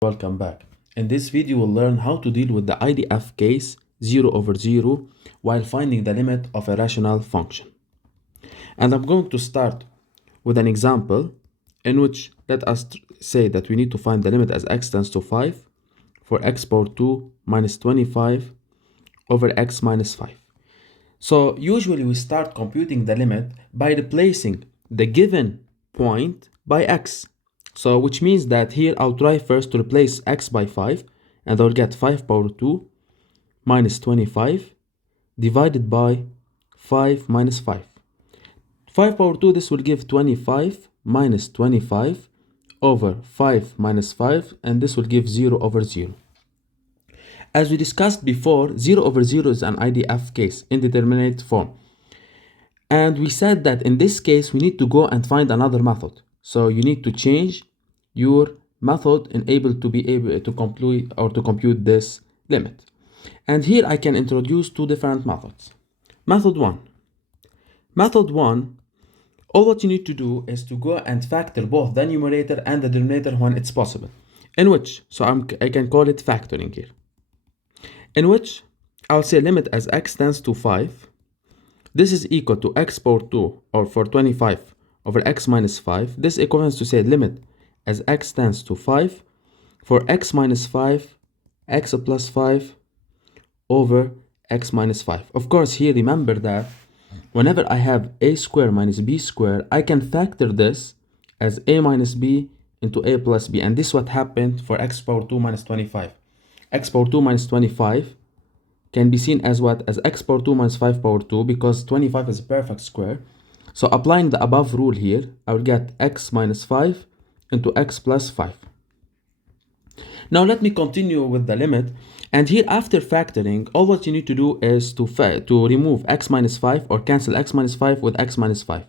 Welcome back. In this video, we'll learn how to deal with the IDF case 0 over 0 while finding the limit of a rational function. And I'm going to start with an example in which let us say that we need to find the limit as x tends to 5 for x power 2 minus 25 over x minus 5. So usually we start computing the limit by replacing the given point by x. So which means that here I'll try first to replace x by 5 and I'll get 5 power 2 minus 25 divided by 5 minus 5. 5 power 2, this will give 25 minus 25 over 5 minus 5, and this will give 0 over 0. As we discussed before, 0 over 0 is an IDF case, indeterminate form. And we said that in this case, we need to go and find another method. So you need to change your method and be able to complete or to compute this limit. And here I can introduce two different methods. Method 1. Method 1, all what you need to do is to go and factor both the numerator and the denominator when it's possible. In which, so I can call it factoring here. In which I'll say limit as x tends to 5. This is equal to x power 2 or for 25 over x minus 5. This equivalents to say limit as x tends to 5 for x minus 5, x plus 5 over x minus 5. Of course, here remember that whenever I have a square minus b square, I can factor this as a minus b into a plus b. And this is what happened for x power 2 minus 25. X power 2 minus 25 can be seen as what? As x power 2 minus 5 power 2, because 25 is a perfect square. So applying the above rule here, I will get x minus 5 into x plus 5. Now let me continue with the limit. And here after factoring, all what you need to do is to remove x minus 5 or cancel x minus 5 with x minus 5.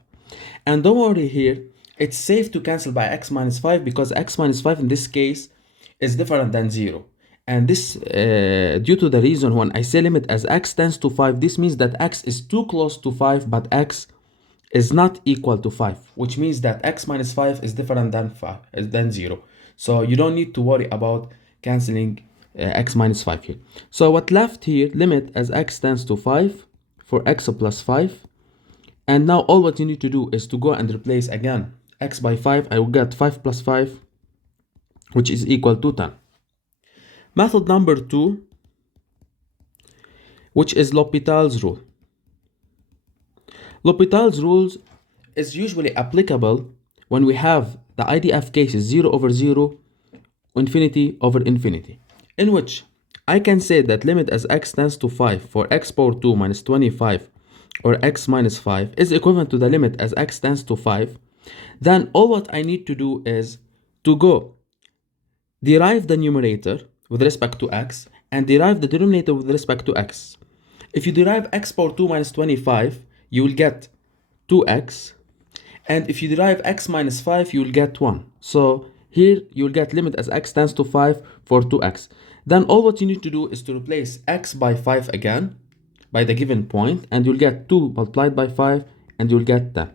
And don't worry here, it's safe to cancel by x minus 5 because x minus 5 in this case is different than 0. And this, due to the reason when I say limit as x tends to 5, this means that x is too close to 5, but x is not equal to 5, which means that x minus 5 is different than 0. So you don't need to worry about canceling x minus 5 here. So what left here, limit as x tends to 5 for x plus 5. And now all what you need to do is to go and replace again x by 5. I will get 5 plus 5, which is equal to 10. Method number 2, which is L'Hopital's rule. L'Hopital's rules is usually applicable when we have the IDF cases 0 over 0, infinity over infinity, in which I can say that limit as x tends to 5 for x power 2 minus 25 or x minus 5 is equivalent to the limit as x tends to 5. Then all what I need to do is to go derive the numerator with respect to x and derive the denominator with respect to x. If you derive x power 2 minus 25, you will get 2x. And if you derive x minus 5, you will get 1. So here you will get limit as x tends to 5 for 2x. Then all what you need to do is to replace x by 5 again by the given point, and you'll get 2 multiplied by 5 and you'll get 10.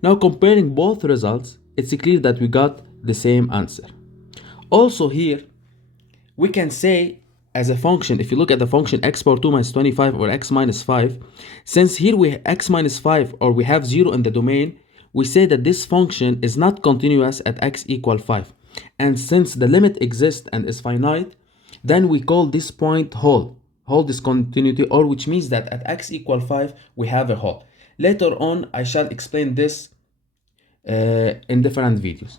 Now comparing both results, it's clear that we got the same answer. Also here, we can say as a function, if you look at the function x power 2 minus 25 or x minus 5, since here we have x minus 5 or we have 0 in the domain, we say that this function is not continuous at x equal 5. And since the limit exists and is finite, then we call this point whole discontinuity, or which means that at x equal 5, we have a whole. Later on, I shall explain this in different videos.